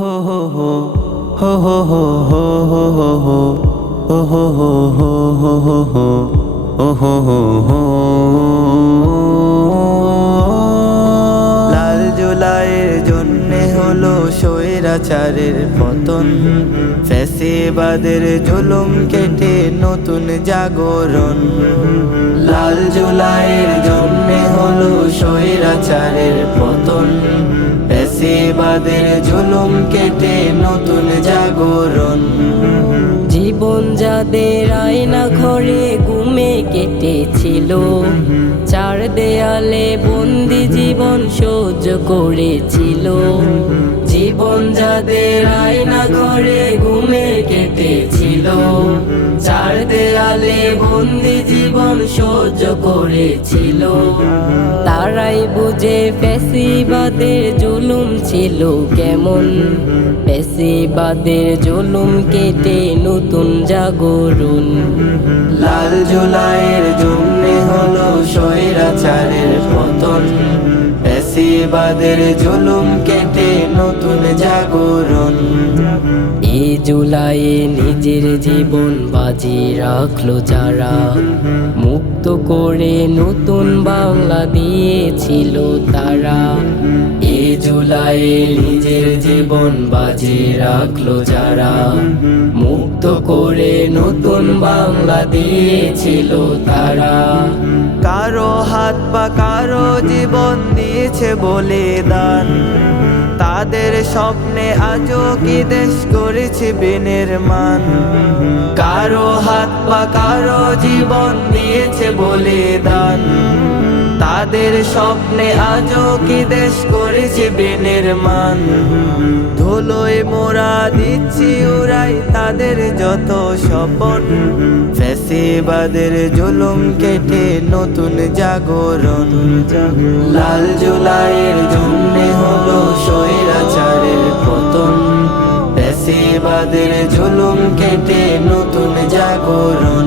হো হো হো হো হো হো হো হো হো হো হো হো হো হো হো হো ও হো হো হো। লাল জুলাইয়ের জন্যে হলো স্বৈরাচারের পতন, ফ্যাসিবাদের জুলুম কেটে নতুন জাগরণ। লাল জুলাইয়ের জন্যে হলো স্বৈরাচারের পতন, ফ্যাসিবাদের জুলুম কেটে নতুন জাগরণ। জীবন যাদের আয়না ঘরে ঘুমে কেটেছিল, চার দেয়ালে বন্দি জীবন সহ্য করেছিল। জীবন যাদের আয়না ঘরে ঘুমে কেটেছিল, চার দেয়ালে বন্দি জীবন সহ্য করেছিল। তারাই বুঝে ফ্যাসিবাদের জুলুম ছিল কেমন, ফ্যাসিবাদের জুলুম কেটে নতুন জাগরণ। লাল জুলাইয়ের জন্যে হলো স্বৈরাচারের পতন, ফ্যাসিবাদের জুলুম কেটে নতুন জাগরণ। এই জুলাইয়ে নিজের জীবন বাজি রাখলো যারা, মুক্ত করে নতুন বাংলা দিয়েছিল তারা। এই জুলাইয়ে নিজের জীবন বাজি রাখলো যারা, মুক্ত করে নতুন বাংলা দিয়েছিল তারা। কারো হাত পা কারো জীবন দিয়েছে বলে দান, তাদের স্বপ্নে আজও কি দেশ করেছে বিনির্মাণ। কারো হাত পা কারো জীবন দিয়েছে বলে দান, তাদের স্বপ্নে আজও কি দেশ করেছে বিনির্মাণ। ধুলোয় মোরা দিচ্ছি উড়াই তাদের যত স্বপন, ফ্যাসিবাদের জুলুম কেটে নতুন জাগরণ। লাল জুলাইয়ের জন্যে হলো স্বৈরাচারের পতন, ফ্যাসিবাদের জুলুম কেটে নতুন জাগরণ।